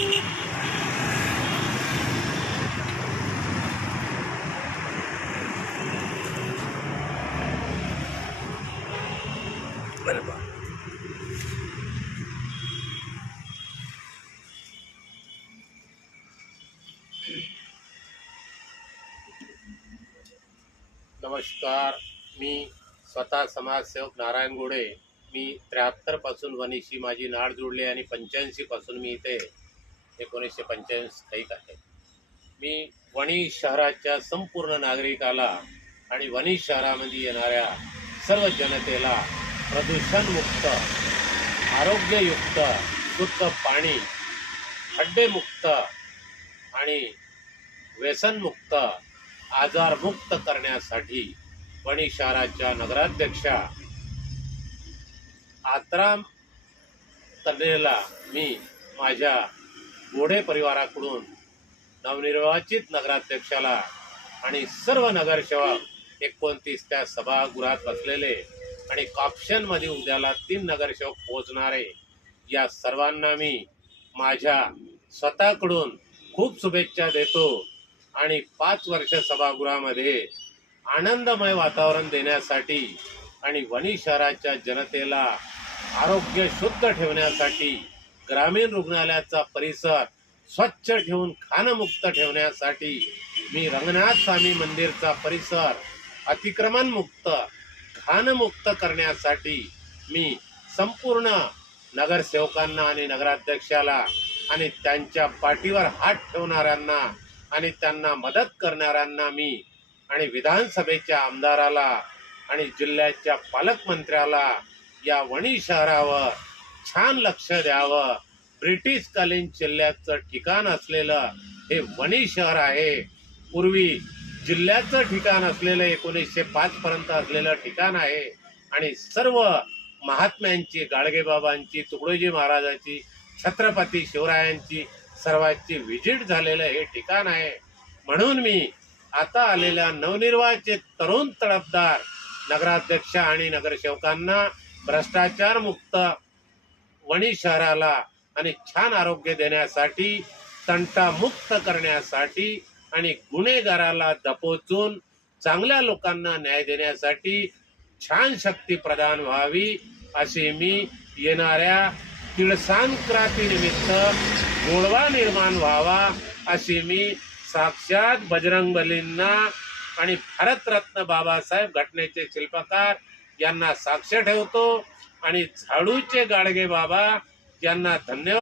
नमस्कार, मी स्वतः समाजसेवक नारायण गोडे। मी 73 पासून वणीशी माझी नाळ जोडली आणि 85 पासून मी इथे 1985 स्थायिक आहे। मी वणी शहराच्या संपूर्ण नागरिकाला आणि वणी शहरामध्ये येणाऱ्या सर्व जनतेला प्रदूषणमुक्त, आरोग्ययुक्त, शुद्ध पाणी, खड्डेमुक्त आणि व्यसनमुक्त, आजारमुक्त करण्यासाठी वणी शहराच्या नगराध्यक्षा आत्राम तन्नेला मी माझ्या गोडे परिवाराकडून नवनिर्वाचित नगराध्यक्षाला आणि सर्व नगरसेवक 29 त्या सभागृहात बसलेले आणि कॉप्शनमध्ये उद्याला 3 नगरसेवक पोहोचणारे या सर्वांना मी माझ्या स्वतःकडून खूप शुभेच्छा देतो आणि 5 वर्ष सभागृहामध्ये आनंदमय वातावरण देण्यासाठी आणि वणी शहराच्या जनतेला आरोग्य शुद्ध ठेवण्यासाठी, ग्रामीण रुग्णालयाचा परिसर स्वच्छ ठेवून खानमुक्त ठेवण्यासाठी, मी रंगनाथ स्वामी मंदिरचा परिसर अतिक्रमणमुक्त, घाणमुक्त करण्यासाठी मी संपूर्ण नगरसेवकांना आणि नगराध्यक्षाला आणि त्यांच्या पाठीवर हात ठेवणाऱ्यांना आणि त्यांना मदत करणाऱ्यांना मी आणि विधानसभेच्या आमदाराला आणि जिल्ह्याच्या पालकमंत्र्याला या वणी शहरावर छान लक्ष द्यावं। ब्रिटिशकालीन जिल्ह्याचं ठिकाण असलेलं हे वणी शहर आहे। पूर्वी जिल्ह्याचं ठिकाण असलेलं 1905 पर्यंत असलेलं ठिकाण आहे आणि सर्व महात्म्यांची, गाडगेबाबांची, तुकडोजी महाराजांची, छत्रपती शिवरायांची सर्वांची व्हिजिट झालेलं हे ठिकाण आहे। म्हणून मी आता आलेल्या नवनिर्वाचित तरुण तडफदार नगराध्यक्ष आणि नगरसेवकांना भ्रष्टाचार मुक्त वणी शहराला आणि छान आरोग्य देण्यासाठी, तंटामुक्त करण्यासाठी आणि गुन्हेगाराला दबोचून चांगल्या लोकांना न्याय देण्यासाठी छान शक्ती प्रदान व्हावी अशी मी येणाऱ्या तिळसंक्रांतीनिमित्त गोडवा निर्माण व्हावा अशी मी साक्षात बजरंगबलींना आणि भारतरत्न बाबासाहेब घटनेचे शिल्पकार यांना साक्ष ठेवतो आणि झाडूचे गाडगे बाबा यांना धन्यवाद।